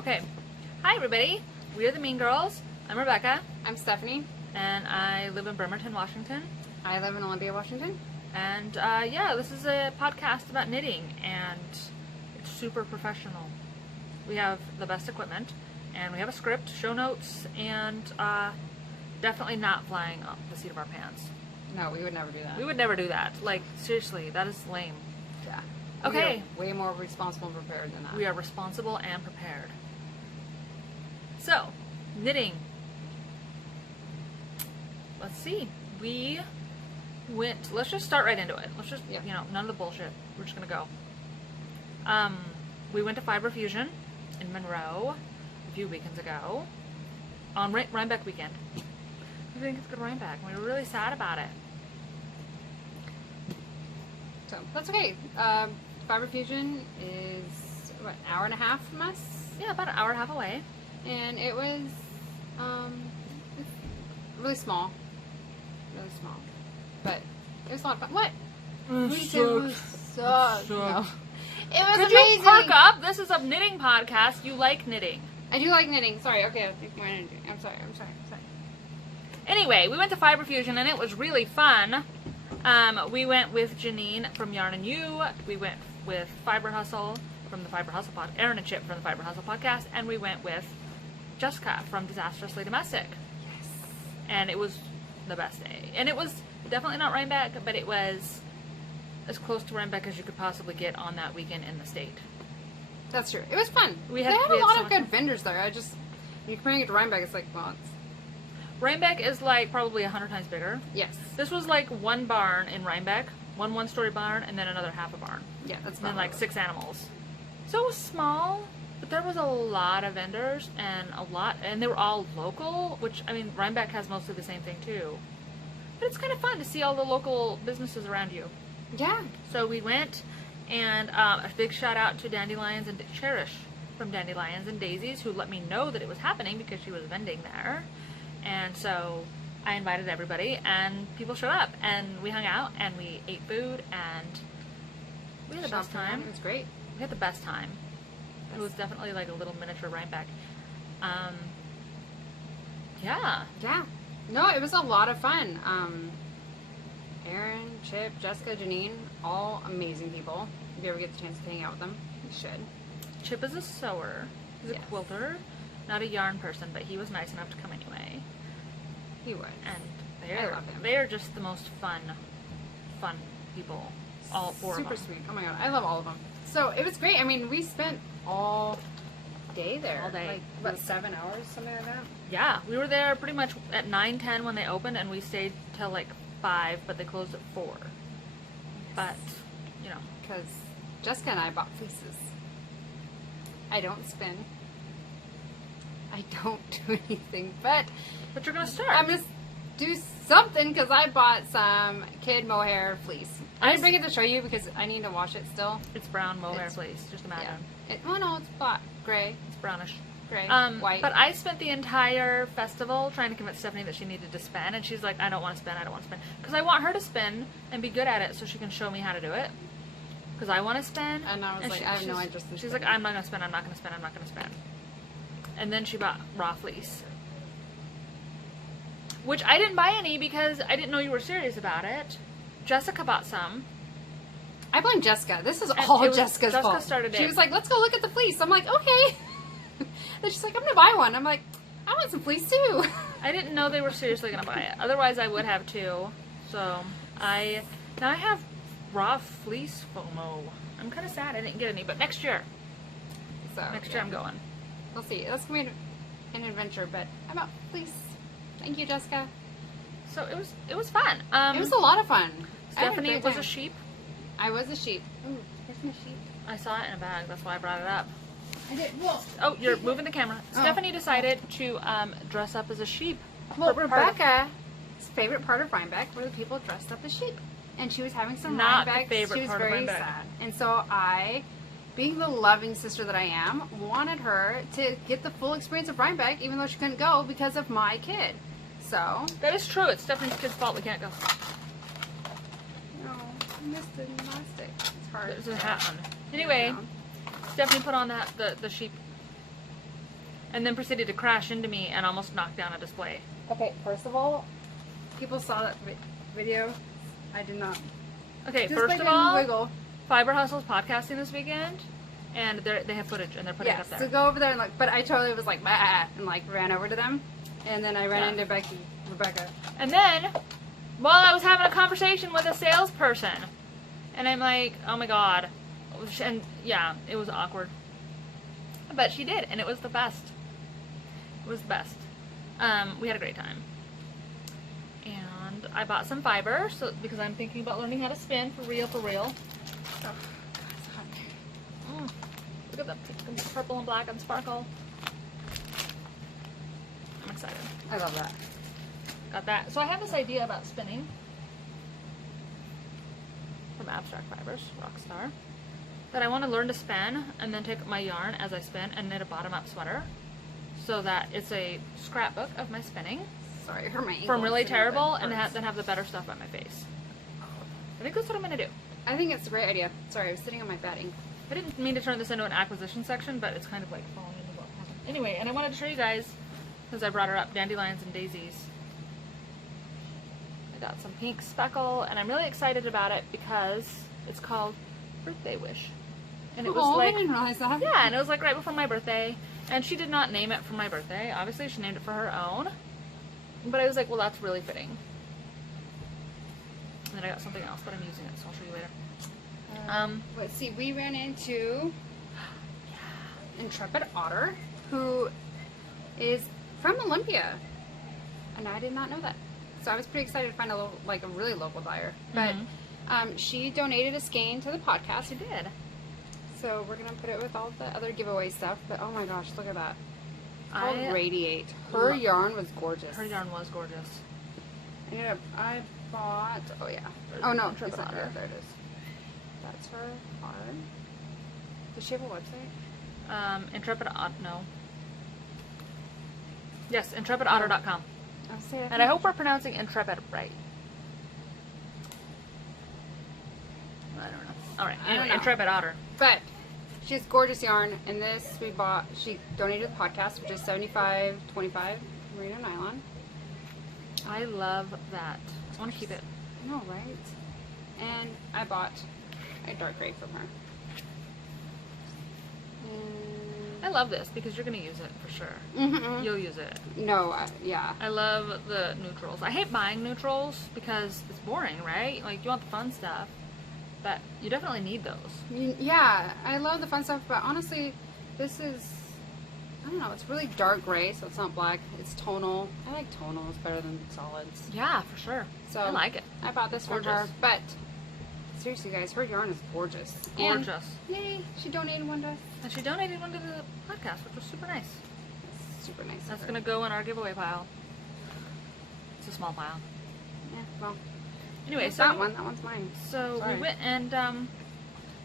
Okay. Hi, everybody. We are the Mean Girls. I'm Rebecca. I'm Stephanie. And I live in Bremerton, Washington. I live in Olympia, Washington. And, yeah, this is a podcast about knitting, and it's super professional. We have the best equipment, and we have a script, show notes, and definitely not flying off the seat of our pants. No, we would never do that. We would never do that. Like, seriously, that is lame. Yeah. Okay. We are way more responsible and prepared than that. We are responsible and prepared. So, knitting. Let's see. We went, let's just start right into it. Let's just, you know, none of the bullshit. We're just going to go. We went to Fiber Fusion in Monroe a few weekends ago on Rhinebeck weekend. We didn't get to go to Rhinebeck. We were really sad about it. So, that's okay. Fiber Fusion is, what, an hour and a half from us? Yeah, about an hour and a half away. And it was, really small. Really small. But it was a lot of fun. What? We sucked. No. It was Could amazing. you perk up? This is a knitting podcast. You like knitting. I do like knitting. Sorry. Okay. I'm sorry. Anyway, we went to Fiber Fusion and it was really fun. We went with Janine from Yarn and You. We went with Fiber Hustle from the Fiber Hustle podcast, Erin and Chip from the Fiber Hustle podcast, and we went with Jessica from Disastrously Domestic. Yes. And it was the best day. And it was definitely not Rhinebeck, but it was as close to Rhinebeck as you could possibly get on that weekend in the state. That's true. It was fun. They had a lot so of good vendors there. You're comparing it to Rhinebeck, it's like, well, it's... Rhinebeck is like probably 100 times bigger. Yes. This was like one barn in Rhinebeck, one-story barn, and then another half a barn. Yeah, that's and then like 6 animals. So it was small, but there was a lot of vendors and they were all local, which, I mean, Rhinebeck has mostly the same thing too. But it's kind of fun to see all the local businesses around you. Yeah. So we went, and a big shout out to Dandelions and Cherish from Dandelions and Daisies, who let me know that it was happening because she was vending there. And so I invited everybody, and people showed up, and we hung out, and we ate food, and we had the best time. It was great. We had the best time. It was definitely like a little miniature Rhinebeck. Yeah. Yeah. No, it was a lot of fun. Erin, Chip, Jessica, Janine, all amazing people. If you ever get the chance to hang out with them, you should. Chip is a sewer. He's a quilter. Not a yarn person, but he was nice enough to come anyway. He would. And I love him. They are just the most fun people. All four of them. Super sweet. Oh my god, I love all of them. So it was great. I mean, we spent all day there. All day. Like, what, 7 hours, something like that? Yeah, we were there pretty much at 9:10 when they opened, and we stayed till like 5, but they closed at 4. But, you know. Because Jessica and I bought fleeces. I don't spin. I don't do anything, but you're gonna start. I'm gonna do something because I bought some kid mohair fleece. I didn't bring it to show you because I need to wash it still. It's brown mohair fleece. Just imagine. Yeah. Oh no, it's black, gray. It's brownish. Gray, white. But I spent the entire festival trying to convince Stephanie that she needed to spin, and she's like, I don't want to spin, because I want her to spin and be good at it so she can show me how to do it. Because I want to spin. And I was like, I have no interest in She's like, I'm not gonna spin. And then she bought raw fleece. Which I didn't buy any because I didn't know you were serious about it. Jessica bought some. I blame Jessica. This is all Jessica's fault. Jessica started it. She was like, let's go look at the fleece. I'm like, okay. Then she's like, I'm going to buy one. I'm like, I want some fleece too. I didn't know they were seriously going to buy it. Otherwise, I would have too. So, now I have raw fleece FOMO. I'm kind of sad I didn't get any, but next year. So next year I'm going. We'll see. That's going to be an adventure, but how about fleece? Thank you, Jessica. So it was fun. It was a lot of fun. Stephanie was a sheep. I was a sheep. Ooh, here's my sheep. I saw it in a bag. That's why I brought it up. I did. Well, oh, you're moving the camera. Oh. Stephanie decided to dress up as a sheep. Well, Rebecca's favorite part of Rhinebeck were the people dressed up as sheep. And she was having some Rhinebeck. She was very sad. And so I, being the loving sister that I am, wanted her to get the full experience of Rhinebeck, even though she couldn't go because of my kid. So that is true. It's Stephanie's kid's fault. We can't go. No, I missed the elastic. It's hard. There's a hat on. Anyway, Stephanie put on the sheep and then proceeded to crash into me and almost knock down a display. Okay, first of all, people saw that video. I did not. Okay, Display first of didn't all, wiggle. Fiber Hustle's podcasting this weekend, and they have footage, and they're putting it up there. So go over there and like, but I totally was like, bah, and like ran over to them, and then I ran into Rebecca. And then, while I was having a conversation with a salesperson, and I'm like, oh my god, and yeah, it was awkward. But she did, and it was the best. It was the best. We had a great time. And I bought some fiber, so because I'm thinking about learning how to spin for real, for real. Oh, it's hot. Look at the pink and purple and black and sparkle. I'm excited. I love that. Got that. So I have this idea about spinning from Abstract Fibers, Rockstar, that I want to learn to spin and then take my yarn as I spin and knit a bottom-up sweater so that it's a scrapbook of my spinning. Sorry, I hurt my ankle. From really terrible and then have the better stuff on my face. I think that's what I'm going to do. I think it's a great idea. Sorry, I was sitting on my bad ankle. I didn't mean to turn this into an acquisition section, but it's kind of like falling into what happened. Anyway, and I wanted to show you guys, because I brought her up, Dandelions and Daisies. I got some pink speckle, and I'm really excited about it because it's called Birthday Wish. And it was like, I didn't realize that. yeah, and it was like right before my birthday. And she did not name it for my birthday. Obviously, she named it for her own. But I was like, well, that's really fitting. And then I got something else, but I'm using it, so I'll show you later. Let's see, we ran into Intrepid Otter, who is from Olympia, and I did not know that. So I was pretty excited to find a really local buyer. But she donated a skein to the podcast. She did. So we're gonna put it with all the other giveaway stuff. But oh my gosh, look at that! It's called Radiate. Her yarn was gorgeous. Her yarn was gorgeous. I bought. Oh yeah. Oh no, it's not there. There it is. That's her yarn. Does she have a website? Intrepid Otter. No. Yes, intrepidotter.com. And I hope we're pronouncing Intrepid right. I don't know. All right. Anyway, Intrepid Otter. But she has gorgeous yarn, and this we bought. She donated to the podcast, which is 75/25 merino nylon. I love that. I want to keep it. I know, right? And I bought a dark gray from her. I love this because you're going to use it for sure. Mm-hmm. You'll use it. No, yeah. I love the neutrals. I hate buying neutrals because it's boring, right? Like, you want the fun stuff, but you definitely need those. Yeah, I love the fun stuff, but honestly, this is, I don't know, it's really dark gray, so it's not black. It's tonal. I like tonals better than solids. Yeah, for sure. So I like it. I bought this from her, but seriously, guys, her yarn is gorgeous. Gorgeous. And, yay, she donated one to us. And she donated one to the podcast, which was super nice. Super nice. That's going to go in our giveaway pile. It's a small pile. Yeah, well. Anyway, so that one's mine. So Sorry. we went and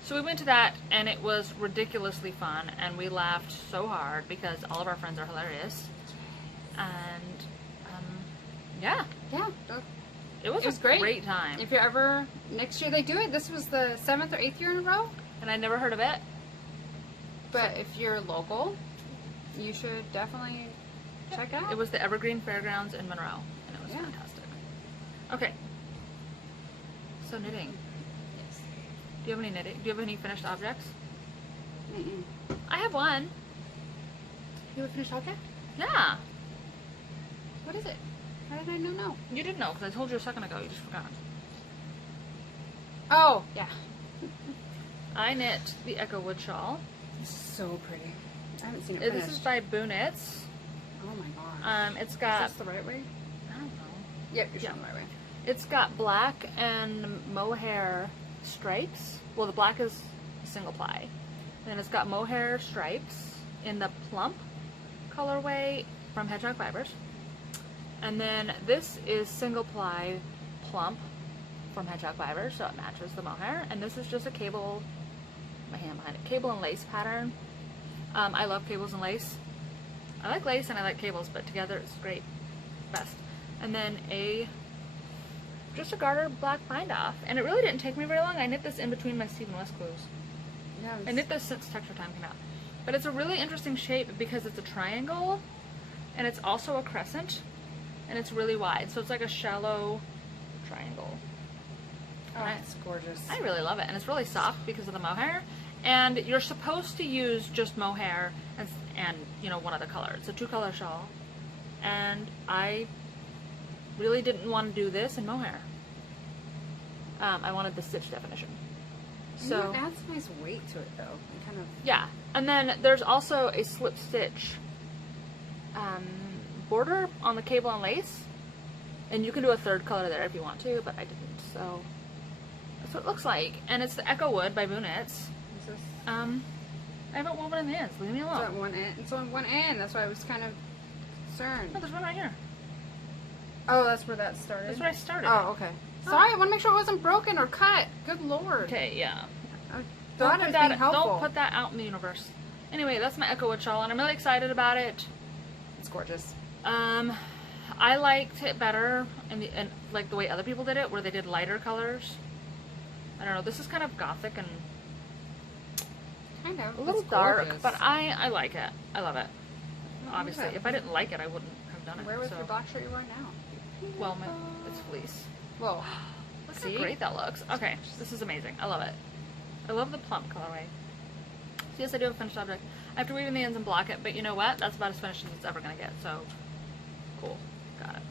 so we went to that, and it was ridiculously fun, and we laughed so hard because all of our friends are hilarious. And yeah. It was a great time. If you're ever, next year they do it. This was the 7th or 8th year in a row. And I never heard of it. But if you're local, you should definitely check out. It was the Evergreen Fairgrounds in Monroe, and it was fantastic. Okay. So knitting. Yes. Do you have any knitting? Do you have any finished objects? Mm-mm. I have one. You have a finished object? Yeah. What is it? How did I not know? You didn't know because I told you a second ago. You just forgot. Oh, yeah. I knit the Echo Wood Shawl. This is so pretty. I haven't seen it finished. This is by Boo Knits. Oh my gosh. It's got. Is this the right way? I don't know. Yep, you're showing the right way. It's got black and mohair stripes. Well, the black is single ply. And it's got mohair stripes in the plump colorway from Hedgehog Fibers. And then this is single ply plump from Hedgehog Fibers, so it matches the mohair. And this is just a cable, my hand behind it, cable and lace pattern. I love cables and lace. I like lace and I like cables, but together it's great. Best. And then just a garter black bind off. And it really didn't take me very long. I knit this in between my Stephen West glues. Yes. I knit this since Texture Time came out. But it's a really interesting shape because it's a triangle, and it's also a crescent, and it's really wide. So it's like a shallow triangle. Oh, it's gorgeous. I really love it, and it's really soft because of the mohair. And you're supposed to use just mohair and you know, one other color. It's a 2-color shawl, and I really didn't want to do this in mohair. I wanted the stitch definition. So it adds nice weight to it, though. It kind of... Yeah, and then there's also a slip stitch border on the cable and lace, and you can do a 3rd color there if you want to, but I didn't. So that's what it looks like, and it's the Echo Wood by Boo Knits. I haven't woven in the ends. Leave me alone. It's on one end. It's on one end. That's why I was kind of concerned. No, there's one right here. Oh, that's where that started? That's where I started. Oh, okay. Sorry, I want to make sure it wasn't broken or cut. Good lord. Okay, yeah. Don't put that out in the universe. Anyway, that's my Echo Wood shawl, and I'm really excited about it. It's gorgeous. I liked it better in like the way other people did it, where they did lighter colors. I don't know. This is kind of gothic and kind of a little dark, but I like it. I love it. Obviously, if I didn't like it, I wouldn't have done it. Where was your black shirt you're wearing now? Well, it's fleece. Whoa. Look how great that looks. Okay, this is amazing. I love it. I love the plump colorway. So yes, I do have a finished object. I have to weave in the ends and block it, but you know what? That's about as finished as it's ever going to get, so cool. Got it.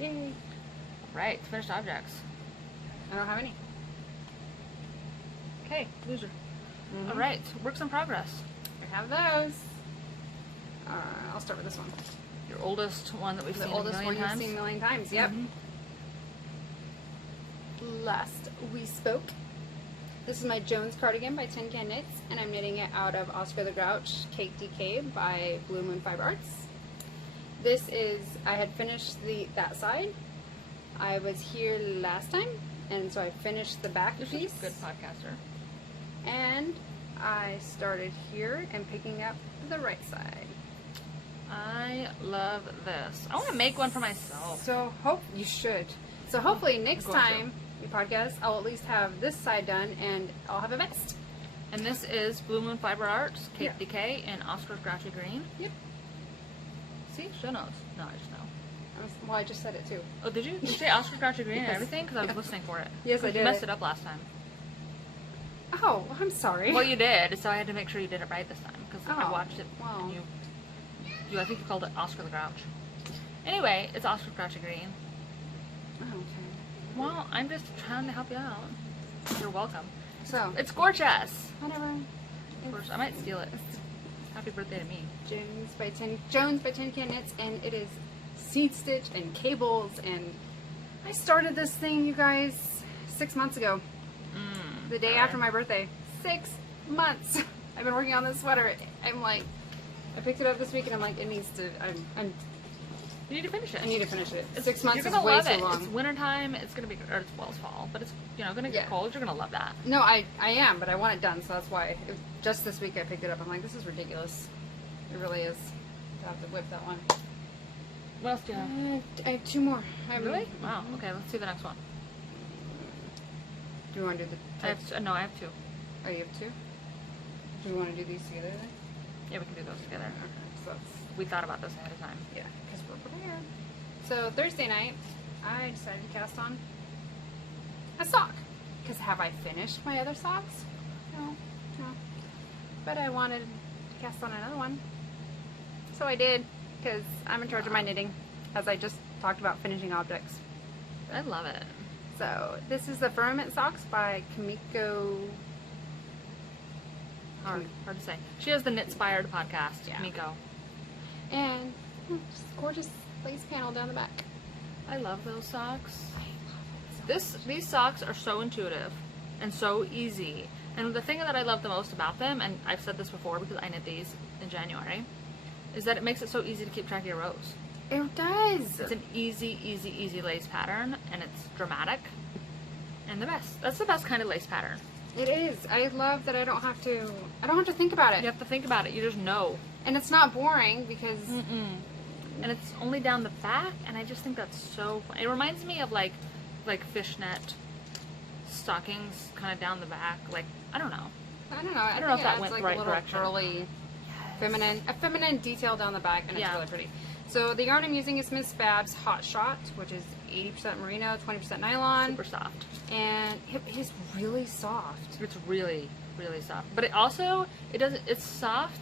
Yay. Right, finished objects. I don't have any. Okay, loser. Alright, works in progress. I have those. I'll start with this one. Your oldest one that we've seen a million times? The oldest one you've seen a million times, yep. Last we spoke. This is my Jones cardigan by Tin Can Knits, and I'm knitting it out of Oscar the Grouch Cake DK by Blue Moon Fiber Arts. This is, I had finished that side. I was here last time, and so I finished the back piece. You're such a good podcaster. And I started here and picking up the right side. I love this. I want to make one for myself. So you should. So hopefully next time we podcast, I'll at least have this side done, and I'll have a vest. And this is Blue Moon Fiber Arts Cake DK in Oscar's Grouchy Green. Yep. See, show notes. No, I just know. Well, I just said it too. Oh, did you? Did you say Oscar's Grouchy Green and everything? Because I was listening for it. Yes, I did. You messed it up last time. Oh, I'm sorry. Well, you did, so I had to make sure you did it right this time because I watched it and you I think you called it Oscar the Grouch. Anyway, it's Oscar's Grouchy Green. Oh, okay. Well, I'm just trying to help you out. You're welcome. So it's gorgeous. Whatever. Of course, I might steal it. Happy birthday to me. Jones by Tin Can Knits, and it is seed stitch and cables, and I started this thing, you guys, 6 months ago. The day after my birthday. 6 months. I've been working on this sweater. I'm like, I picked it up this week, and I'm like, it needs to. You need to finish it. I need to finish it. 6 months is way too long. It's wintertime. It's gonna be, or it's fall, but it's gonna get cold. You're gonna love that. No, I am, but I want it done, so that's why. Just this week I picked it up. I'm like, this is ridiculous. It really is. I have to whip that one. What else do you have? I have 2 more. Really? Wow. Okay, let's see the next one. Do you want to do the? I have 2. Oh, you have 2? Do you want to do these together then? Yeah, we can do those together. Okay, so we thought about this ahead of time. Yeah, because we're prepared. So Thursday night, I decided to cast on a sock. Because have I finished my other socks? No. But I wanted to cast on another one. So I did, because I'm in charge of my knitting, as I just talked about finishing objects. I love it. So this is the Firmament socks by Kimiko. Hard to say. She has the Knitspired podcast, Kimiko. And just gorgeous lace panel down the back. I love those socks. These socks are so intuitive and so easy. And the thing that I love the most about them, and I've said this before because I knit these in January, is that it makes it so easy to keep track of your rows. It does. It's an easy lace pattern, and it's dramatic and the best. That's the best kind of lace pattern. It is. I love that I don't have to think about it. You have to think about it. You just know. And it's not boring because... And it's only down the back, and I just think that's so fun. It reminds me of like fishnet stockings kind of down the back. Like, I don't know. I don't know if that went like the right direction. Curly a feminine detail down the back, and it's really pretty. So the yarn I'm using is Miss Fab's Hot Shot, which is 80% merino, 20% nylon. Super soft. And it is really soft. It's really, really soft. But it also, it's soft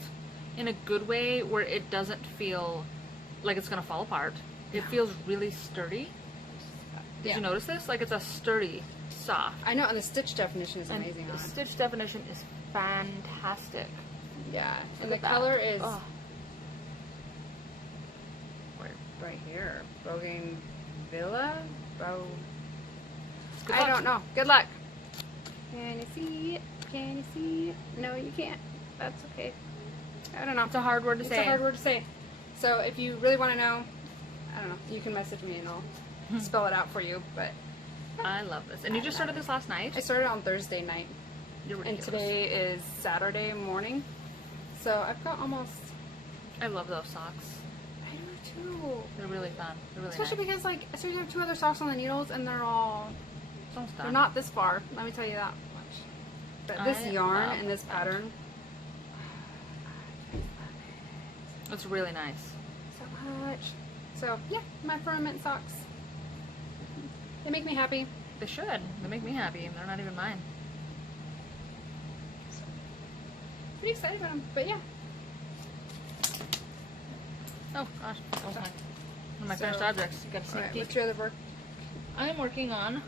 in a good way where it doesn't feel like it's going to fall apart. It feels really sturdy. Did you notice this? Like it's a sturdy, soft. I know, and the stitch definition is amazing on it. The stitch definition is fantastic. Yeah, and the color is right here. Bougainvillea? I don't know. Good luck. Can you see it? Can you see it? No, you can't. That's okay. I don't know. It's a hard word to say. It's a hard word to say. So if you really want to know, I don't know, you can message me and I'll spell it out for you. But I love this. And you just started this last night? I started on Thursday night. You're ridiculous. And today is Saturday morning. So I've got almost... I love those socks. I do too. They're really fun. They're really Especially because, like, so you have 2 other socks on the needles and they're all... They're not this far. Let me tell you that much. But this yarn and this pattern... It's really nice. So much. So, yeah, my Firmament socks. They make me happy. They should. They make me happy. They're not even mine. So, pretty excited about them. But, yeah. Oh, gosh. One of my finished objects. You got to see right, what's your other work? I am working on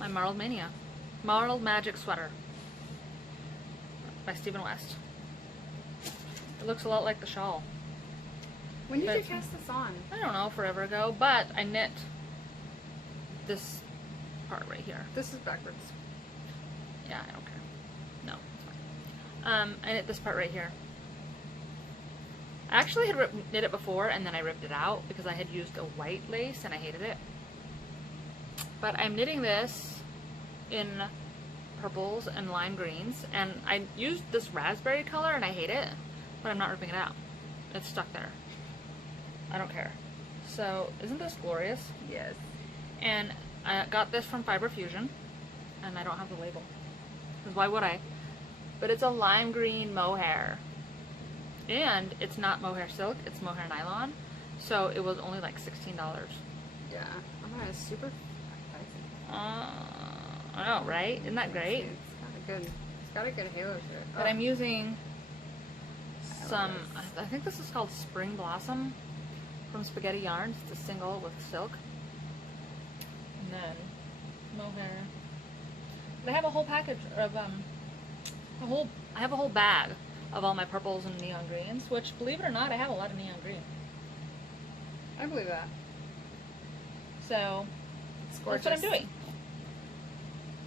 my Marled Mania. Marled Magic Sweater by Stephen West. It looks a lot like the shawl. When did you cast this on? I don't know, forever ago, but I knit this part right here. This is backwards. Yeah, I don't care. No, it's fine. I knit this part right here. I actually had knit it before and then I ripped it out because I had used a white lace and I hated it. But I'm knitting this in purples and lime greens, and I used this raspberry color and I hate it, but I'm not ripping it out. It's stuck there. I don't care. So, isn't this glorious? Yes. And I got this from Fiber Fusion, and I don't have the label. Because why would I? But it's a lime green mohair. And it's not mohair silk, it's mohair nylon. So it was only like $16. Yeah. Oh my, it's super pricey. I know, right? Isn't that great? It's got a good halo to it. But I'm using some, I think this is called Spring Blossom from Spaghetti Yarns. It's a single with silk. And then mohair. They have a whole package of I have a whole bag of all my purples and neon greens, which, believe it or not, I have a lot of neon green. I believe that. So it's gorgeous. That's what I'm doing.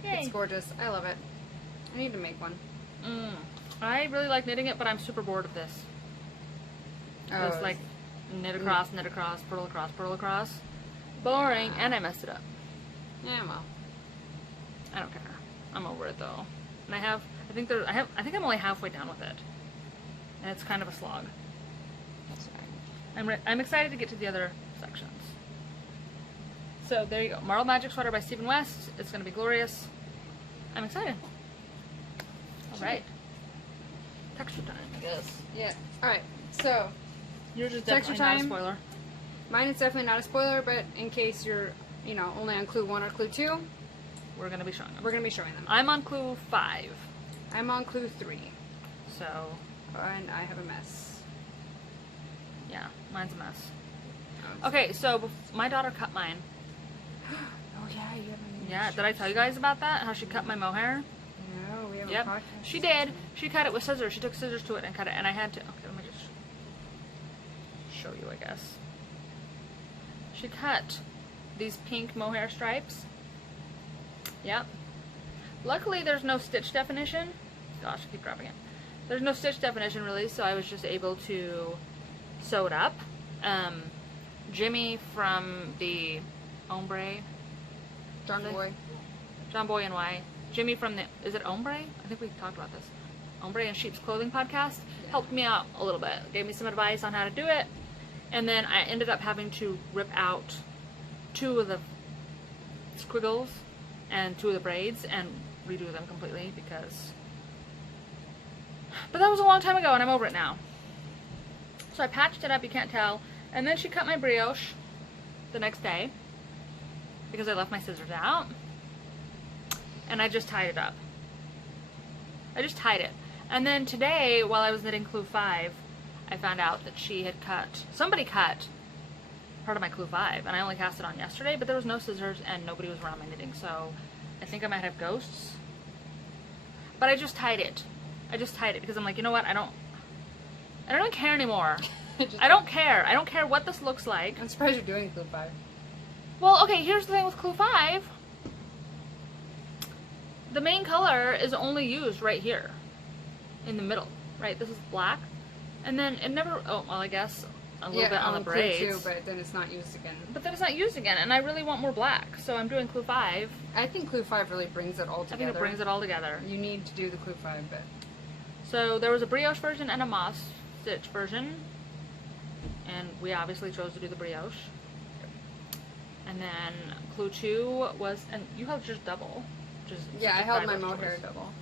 Yay. It's gorgeous. I love it. I need to make one. I really like knitting it, but I'm super bored of this. Just like knit across, purl across. Boring, and I messed it up. Yeah, well. I don't care. I'm over it though. And I think I'm only halfway down with it. And it's kind of a slog. That's fine. I'm excited to get to the other sections. So there you go. Marled Magic Sweater by Stephen West. It's going to be glorious. I'm excited. Alright. Texture time, I guess. Yeah. Alright, so yours is definitely not a spoiler. Mine is definitely not a spoiler, but in case you're, only on clue 1 or clue 2, we're going to be showing them. We're going to be showing them. I'm on clue 5. I'm on clue 3. So. And I have a mess. Yeah, mine's a mess. Okay, so my daughter cut mine. Oh yeah, you haven't. Yeah, did I tell you guys about that? How she cut my mohair? No, we haven't. Yep, she did. She cut it with scissors. She took scissors to it and cut it, and I had to. Okay, let me just show you, I guess. She cut these pink mohair stripes. Yep. Luckily, there's no stitch definition. Gosh, I keep dropping it. There's no stitch definition really, so I was just able to sew it up. Jimmy from the Ombre. John Boy and Y. Jimmy from the, is it Ombre? I think we talked about this. Ombre and Sheep's Clothing podcast helped me out a little bit. Gave me some advice on how to do it. And then I ended up having to rip out 2 of the squiggles and 2 of the braids and redo them completely because... But that was a long time ago and I'm over it now. So I patched it up, you can't tell. And then she cut my brioche the next day because I left my scissors out. And I just tied it up. I just tied it. And then today, while I was knitting Clue 5, I found out that somebody cut part of my Clue 5, and I only cast it on yesterday, but there was no scissors and nobody was around my knitting, so I think I might have ghosts. But I just tied it. I just tied it because I'm like, you know what, I don't even care anymore. I don't care. I don't care what this looks like. I'm surprised you're doing Clue 5. Well, okay, here's the thing with Clue 5. The main color is only used right here in the middle, right? This is black. And then it never, oh, well, I guess a little bit on the braids. Clue 2, but then it's not used again. But then it's not used again, and I really want more black, so I'm doing Clue 5. I think Clue 5 really brings it all together. I think it brings it all together. You need to do the Clue 5 bit. So there was a brioche version and a moss stitch version, and we obviously chose to do the brioche. And then Clue 2 was, and you held just double. Yeah, I held my mohair double.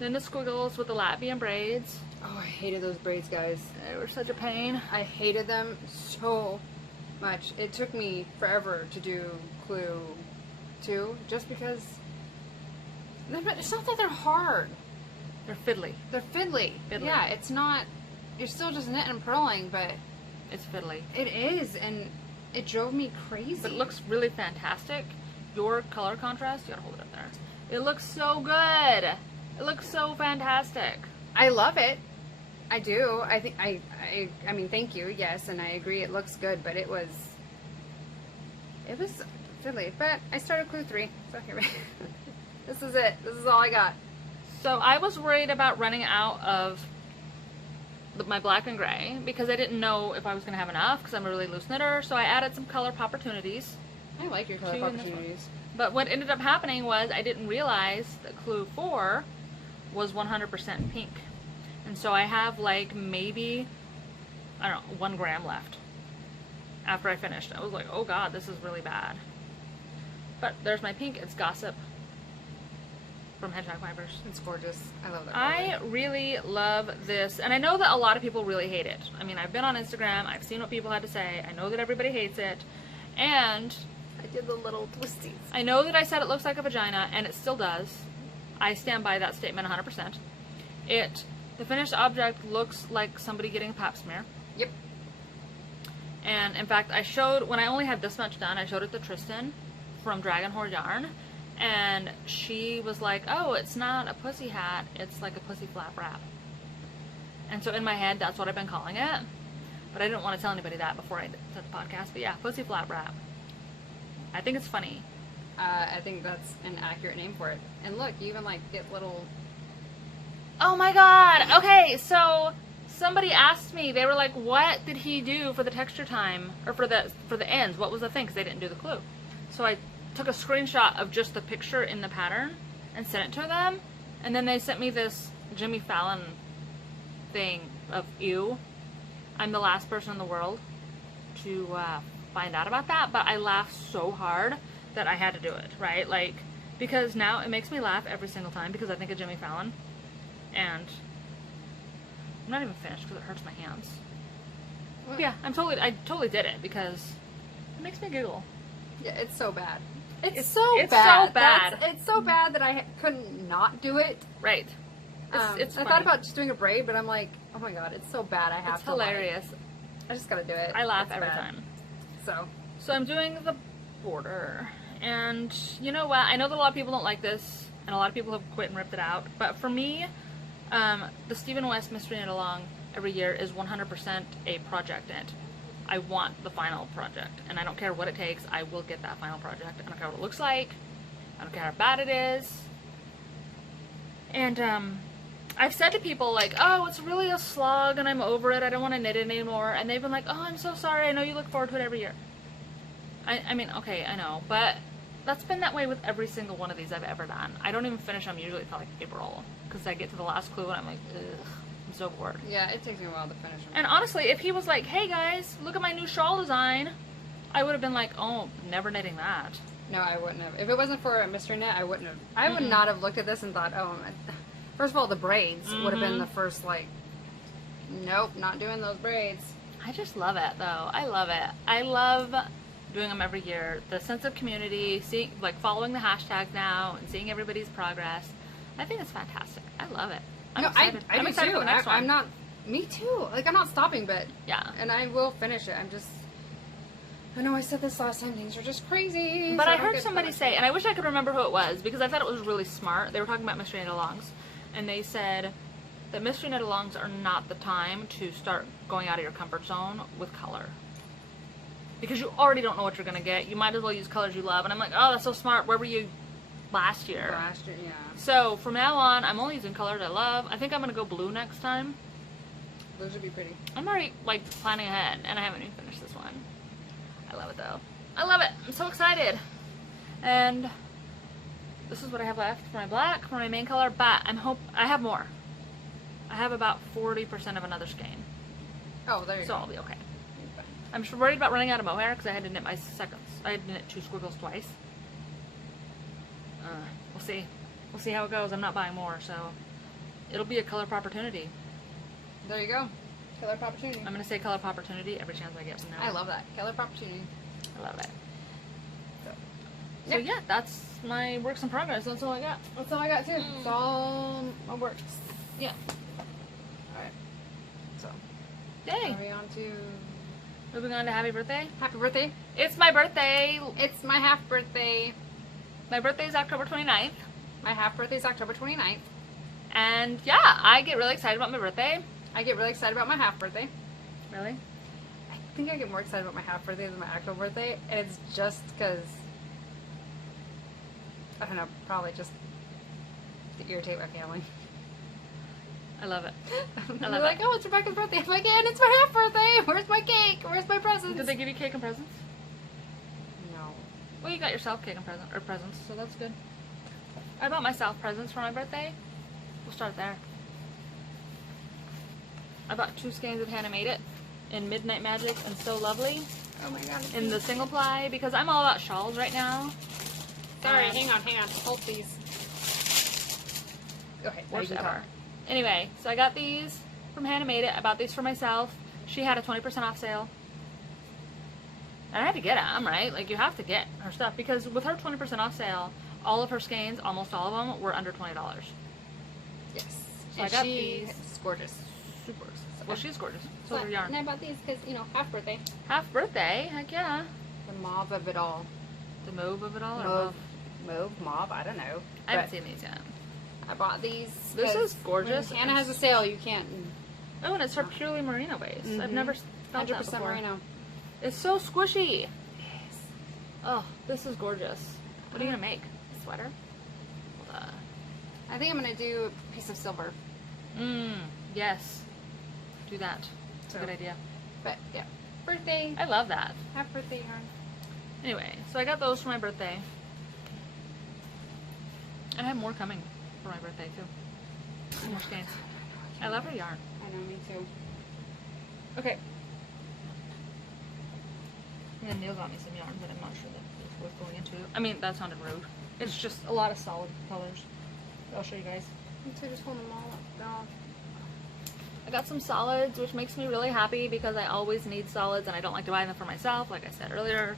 Then the squiggles with the Latvian braids. Oh, I hated those braids, guys. They were such a pain. I hated them so much. It took me forever to do Clue 2, just because it's not that they're hard. They're fiddly. They're fiddly. Yeah, it's not, you're still just knitting and purling, but it's fiddly. It is, and it drove me crazy. But it looks really fantastic. Your color contrast, you gotta hold it up there. It looks so good. It looks so fantastic. I love it. I do. I think I mean, thank you. Yes, and I agree. It looks good, but it was fiddly. But I started Clue 3, so here we This is it. This is all I got. So I was worried about running out of my black and gray because I didn't know if I was going to have enough because I'm a really loose knitter. So I added some color opportunities. I like your color opportunities. But what ended up happening was I didn't realize that Clue 4 was 100% pink. And so I have like maybe, I don't know, 1 gram left after I finished. I was like, oh god, this is really bad. But there's my pink. It's Gossip from Hedgehog Fibers. It's gorgeous. I love that. I really love this. And I know that a lot of people really hate it. I mean, I've been on Instagram. I've seen what people had to say. I know that everybody hates it. And I did the little twisties. I know that I said it looks like a vagina, and it still does. I stand by that statement 100%. The finished object looks like somebody getting a pap smear. Yep. And in fact, I showed, when I only had this much done, I showed it to Tristan from Dragon Whore Yarn, and she was like, oh, it's not a pussy hat, it's like a pussy flap wrap. And so in my head, that's what I've been calling it. But I didn't want to tell anybody that before I did the podcast. But yeah, pussy flap wrap. I think it's funny. I think that's an accurate name for it. And look, you even like get little... Oh my god! Okay, so somebody asked me, they were like, what did he do for the texture time? Or for the ends? What was the thing? Because they didn't do the clue. So I took a screenshot of just the picture in the pattern and sent it to them. And then they sent me this Jimmy Fallon thing of, ew, I'm the last person in the world to find out about that. But I laughed so hard that I had to do it, right? Like, because now it makes me laugh every single time because I think of Jimmy Fallon. And I'm not even finished because it hurts my hands. But yeah, I totally did it because it makes me giggle. Yeah, it's so bad. It's so bad. So bad. It's so bad that I couldn't not do it. Right. It's I thought about just doing a braid, but I'm like, oh my god, it's so bad. I have to. It's hilarious. I just gotta do it. I laugh every time. So I'm doing the border, and you know what? I know that a lot of people don't like this, and a lot of people have quit and ripped it out. But for me, the Stephen West Mystery Knit Along every year is 100% a project knit. I want the final project, and I don't care what it takes. I will get that final project. I don't care what it looks like. I don't care how bad it is. And I've said to people like, oh, it's really a slog, and I'm over it. I don't want to knit it anymore. And they've been like, oh, I'm so sorry. I know you look forward to it every year. I mean, okay, I know, but that's been that way with every single one of these I've ever done. I don't even finish them usually until like April, because I get to the last clue and I'm like, ugh, I'm so bored. Yeah, it takes me a while to finish them. And honestly, if he was like, hey guys, look at my new shawl design, I would have been like, oh, never knitting that. No, I wouldn't have. If it wasn't for a Mr. Knit, I wouldn't have. I would not have looked at this and thought, oh, first of all, the braids would have been the first, like, nope, not doing those braids. I just love it, though. I love it. I love doing them every year. The sense of community, seeing, like, following the hashtags now and seeing everybody's progress. I think it's fantastic. I love it. I'm excited. I I'm do excited too. for the next one. I'm not. Me too. Like, I'm not stopping, but yeah. And I will finish it. I'm just. I know I said this last time. Things are just crazy. But I heard somebody say, and I wish I could remember who it was because I thought it was really smart. They were talking about mystery knit-alongs, and they said that mystery knit-alongs are not the time to start going out of your comfort zone with color. Because you already don't know what you're going to get. You might as well use colors you love. And I'm like, oh, that's so smart. Where were you last year? Last year, yeah. So from now on, I'm only using colors I love. I think I'm going to go blue next time. Those would be pretty. I'm already, like, planning ahead, and I haven't even finished this one. I love it, though. I love it. I'm so excited. And this is what I have left for my black, for my main color, but I have more. I have about 40% of another skein. Oh, there you go. So I'll be okay. I'm just worried about running out of mohair because I had to knit my seconds. I had to knit 2 squiggles twice. We'll see. We'll see how it goes. I'm not buying more, so it'll be a color opportunity. There you go. Color opportunity. I'm going to say color opportunity every chance I get from now. I love that. Color opportunity. I love it. So yeah, that's my works in progress. That's all I got. That's all I got too. It's all my works. Yeah. Alright. So. Yay. Are we on to... Moving on to happy birthday. Happy birthday. It's my birthday. It's my half birthday. My birthday is October 29th. My half birthday is October 29th. And yeah, I get really excited about my birthday. I get really excited about my half birthday. Really? I think I get more excited about my half birthday than my actual birthday. And it's just because, I don't know, probably just to irritate my family. I love it. They're like, oh, it's Rebecca's birthday. I'm like, and it's my half birthday. Where's my cake? Where's my presents? Did they give you cake and presents? No. Well, you got yourself cake and presents, so that's good. I bought myself presents for my birthday. We'll start there. I bought 2 skeins of Hannah Made It in Midnight Magic and So Lovely. Oh my god. In the single ply because I'm all about shawls right now. Sorry, hang on. Hold these. Okay, worst ever. Anyway, so I got these from Hannah Made It. I bought these for myself. She had a 20% off sale. And I had to get them, right? Like, you have to get her stuff because with her 20% off sale, all of her skeins, almost all of them, were under $20. Yes. So I got these. It's gorgeous. Super. Well, she's gorgeous. So is her yarn. And I bought these because, you know, half birthday. Half birthday? Heck yeah. The mauve of it all. The mauve of it all? Or Mauve, I don't know. I haven't seen these yet. I bought these. This is gorgeous. When Hannah has a sale, you can't. Oh, and it's her purely merino base. I've never felt that 100% before. merino. It's so squishy. Yes. Oh, this is gorgeous. What are you gonna make? A sweater? I think I'm gonna do a piece of silver. Yes. Do that. It's a good idea. But yeah, birthday. I love that. Happy birthday, yarn. Anyway, so I got those for my birthday. And I have more coming for my birthday too. More skeins. I love her yarn. I know, me too. Okay. And Neil got me some yarn, but I'm not sure that it's worth going into. I mean, that sounded rude. It's just a lot of solid colors. I'll show you guys. Me too, just hold them all up. No. I got some solids, which makes me really happy because I always need solids and I don't like to buy them for myself, like I said earlier.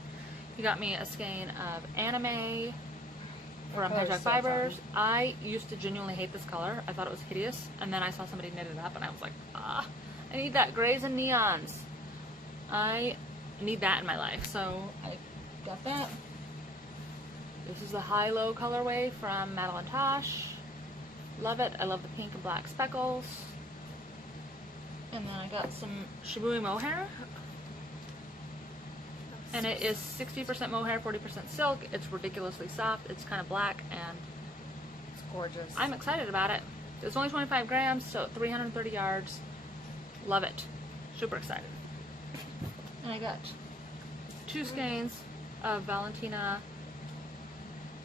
He got me a skein of anime from Hedgehog Fibers. I used to genuinely hate this color. I thought it was hideous, and then I saw somebody knit it up and I was like, I need that grays and neons. I need that in my life, so I got that. This is a high-low colorway from Madeline Tosh. Love it. I love the pink and black speckles. And then I got some Shibui mohair. And it is 60% mohair, 40% silk. It's ridiculously soft. It's kind of black, and it's gorgeous. I'm excited about it. It's only 25 grams, so 330 yards. Love it. Super excited. And I got 2 skeins of Valentina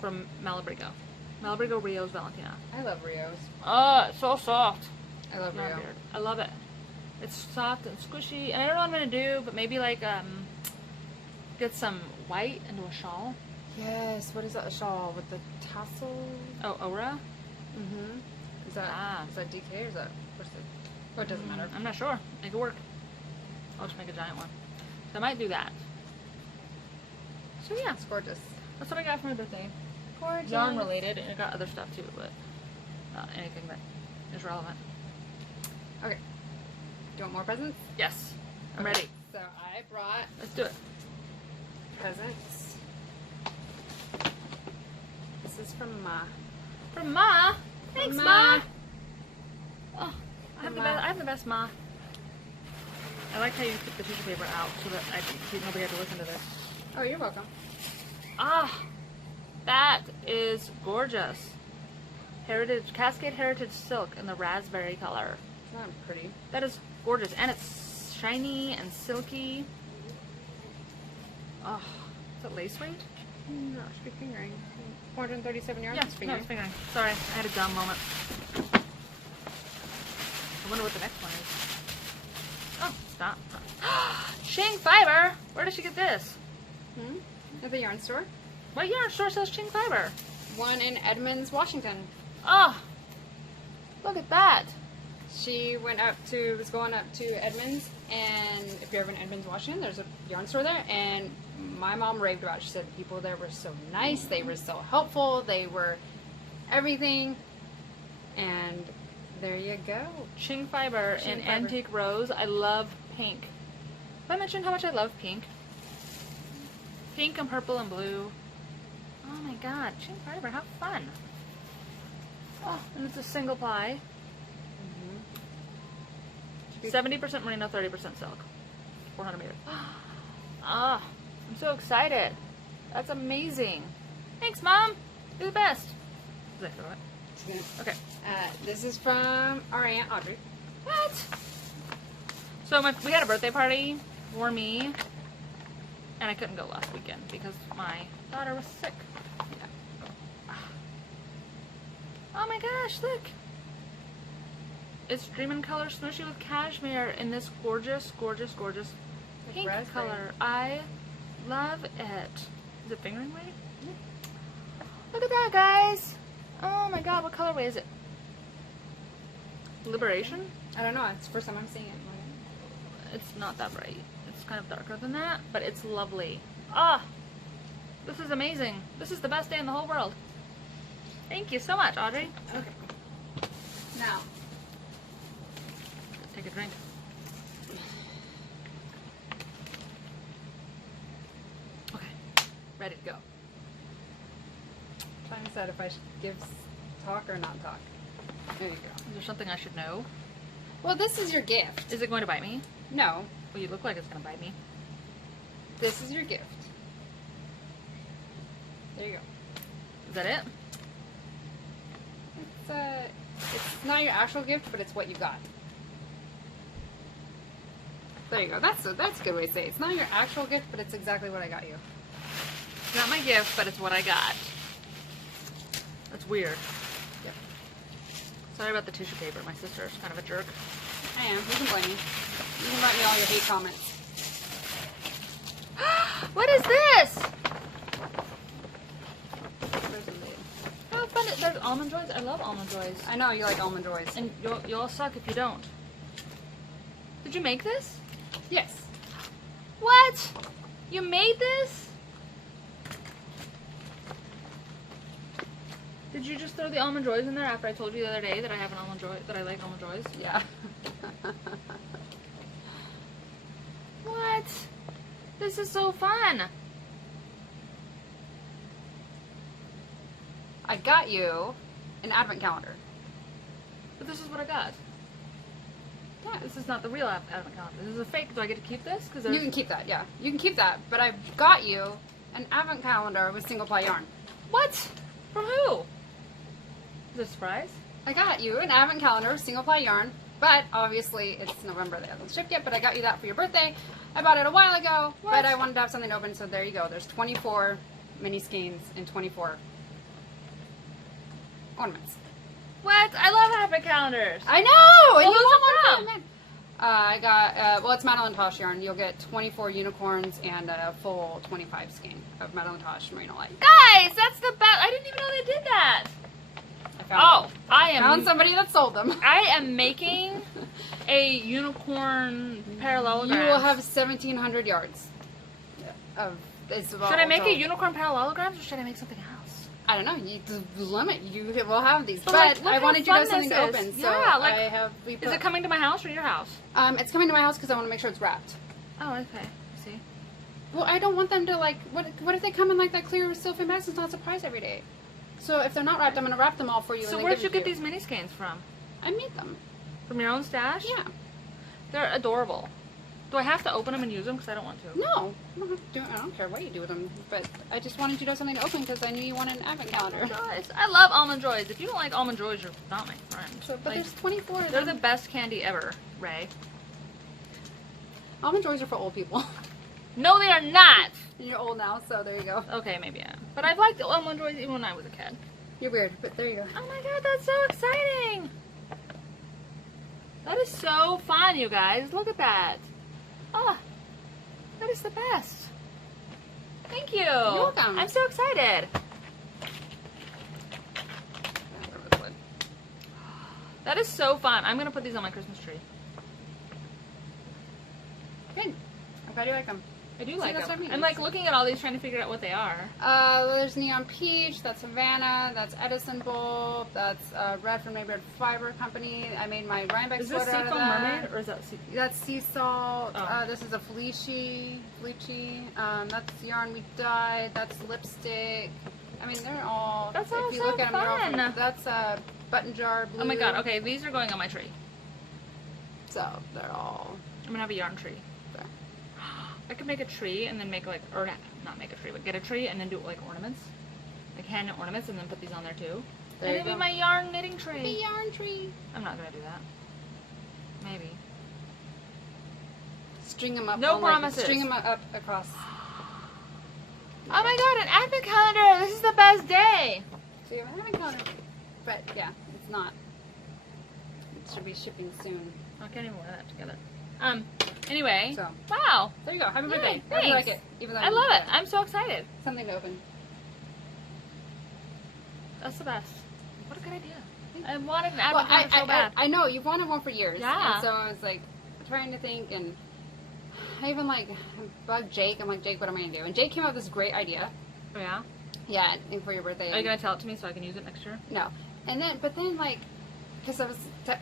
from Malabrigo. Malabrigo Rio's Valentina. I love Rios. Oh, it's so soft. I love Rio. I love it. It's soft and squishy, and I don't know what I'm gonna do, but maybe like get some white into a shawl. Yes. What is that? A shawl with the tassel? Oh, Aura. Is that DK or is that? What's it? Well, it doesn't matter. I'm not sure. Make it work. I'll just make a giant one. So I might do that. So yeah. It's gorgeous. That's what I got for my birthday. Gorgeous. Yarn related, and I got other stuff too, but not anything that is relevant. Okay. Do you want more presents? Yes. I'm Okay. ready. So I brought Let's do it. presents. This is from Ma. From Ma. Thanks, Ma. Ma. Oh, I have From the Ma. best. I have the best Ma. I like how you took the tissue paper out so that nobody had to listen to this. Oh, you're welcome. Ah, that is gorgeous. Cascade Heritage Silk in the raspberry color. It's not pretty. That is gorgeous, and it's shiny and silky. Oh, is that lace weight? No, it should be fingering. 437 yards. Yeah, It's no, fingering. it's fingering. Sorry, I had a dumb moment. I wonder what the next one is. Oh, stop. Ching Fiber? Where did she get this? At the yarn store. What yarn store sells Ching Fiber? One in Edmonds, Washington. Oh, look at that. She was going up to Edmonds, and if you're ever in Edmonds, Washington, there's a yarn store there, and my mom raved about it. She said the people there were so nice, they were so helpful, they were everything, and there you go. Ching Fiber Ching in Fiber. Antique Rose. I love pink. Have I mentioned how much I love pink? Pink and purple and blue. Oh my god, Ching Fiber, how fun. Oh, and it's a single ply. 70% merino, 30% silk. 400 meters. Ah, I'm so excited. That's amazing. Thanks, Mom. You're the best. Did I throw it? Okay. This is from our Aunt Audrey. What? So we had a birthday party for me, and I couldn't go last weekend because my daughter was sick. Yeah. Oh my gosh, look. It's Dream in Color Smooshy with Cashmere in this gorgeous, gorgeous, gorgeous pink raspberry. color. I love it. Is it fingering weight? Look at that, guys. Oh my god, what colorway is it? Liberation? I don't know. It's the first time I'm seeing it. It's not that bright. It's kind of darker than that, but it's lovely. Ah, this is amazing. This is the best day in the whole world. Thank you so much, Audrey. Okay. Now, Take a drink. Okay, ready to go. I'm trying to decide if I should talk or not talk. There you go. Is there something I should know? Well, this is your gift. Is it going to bite me? No, Well, you look like it's going to bite me. this is your gift. There you go. Is that it? It's not your actual gift, but it's what you got. There you go. That's a good way to say it. It's not your actual gift, but it's exactly what I got you. It's not my gift, but it's what I got. That's weird. Yep. Sorry about the tissue paper. My sister is kind of a jerk. I am. You can blame me. You can write me all your hate comments. What is this? There's a lid. How fun! There's almond joys. I love almond joys. I know you like almond joys. And you'll suck if you don't. Did you make this? Yes. What? You made this? Did you just throw the almond joys in there after I told you the other day that I have an almond joy, that I like almond joys? Yeah. What? This is so fun. I got you an advent calendar. But this is what I got. Yeah. This is not the real advent calendar. This is a fake. Do I get to keep this? Because You can keep that, yeah. You can keep that, but I got you an advent calendar with single ply yarn. What? From who? Is it a surprise? I got you an advent calendar with single ply yarn, but obviously it's November. They haven't shipped yet, but I got you that for your birthday. I bought it a while ago, What? but I wanted to have something open, so there you go. There's 24 mini skeins and 24 ornaments. What? I love advent calendars. I know! And Well, you who's want it one for me. I got, well, it's Madeline Tosh yarn. You'll get 24 unicorns and a full 25 skein of Madeline Tosh Merino Light. Guys, that's the best. I didn't even know they did that. I Found somebody that sold them. I am making a unicorn parallelogram. You will have 1,700 yards. Should I make a unicorn parallelograms or should I make something else? I don't know. The limit. You will have these, but like, I wanted you to have something to open. So yeah, like, is it coming to my house or your house? It's coming to my house because I want to make sure it's wrapped. Oh, okay. See. Well, I don't want them to like. What if they come in like that clear cellophane bags? It's not a surprise every day. So if they're not wrapped, I'm going to wrap them all for you. So where'd you get these mini skeins from? I made them. From your own stash? Yeah. They're adorable. Do I have to open them and use them? Because I don't want to. No. I don't care what you do with them. But I just wanted you to have something to open because I knew you wanted an advent calendar. I love Almond Joys. If you don't like Almond Joys, you're not my friend. But like, there's 24 of them. They're the best candy ever, Ray. Almond Joys are for old people. No, they are not. And you're old now, so there you go. Okay, maybe I am. But I've liked Almond Joys even when I was a kid. You're weird, but there you go. Oh my god, that's so exciting. That is so fun, you guys. Look at that. Oh, that is the best. Thank you. You're welcome. I'm so excited. That is so fun. I'm going to put these on my Christmas tree. Good. I'm glad you like them. I do like them. I'm like looking at all these trying to figure out what they are. There's Neon Peach, that's Havana, that's Edison Bulb, that's Red from Neighborhood Fiber Company. I made my Rhinebeck sweater out of that. Is this Seafoam Mermaid or is that sea? That's Sea Salt. Oh. This is a Felici. That's Yarn We Dyed. That's Lipstick. I mean, they're all. That's all if you so look at them, fun. They're all that's Button Jar Blue. Oh my god, okay, these are going on my tree. So, they're all. I'm gonna have a yarn tree. I could make a tree and then make like, or not make a tree, but get a tree and then do like ornaments. Like hand ornaments and then put these on there too. There and it'd be my yarn knitting tree. The yarn tree. I'm not going to do that. Maybe. String them up. No promises. String them up across. Oh my god, an advent calendar! This is the best day! So you have an advent calendar. But yeah, it's not. It should be shipping soon. I can't even wear that together. Anyway, so, wow. There you go. Happy birthday. Thanks. I like it. Even though I love it. I'm so excited. Something to open. That's the best. What a good idea. I wanted an advent calendar so bad. I know. You've wanted one for years. Yeah. And so I was like trying to think, and I even like bugged Jake. I'm like, Jake, what am I going to do? And Jake came up with this great idea. Oh, yeah? Yeah, and for your birthday. Are you going to tell it to me so I can use it next year? No. But then like, because I was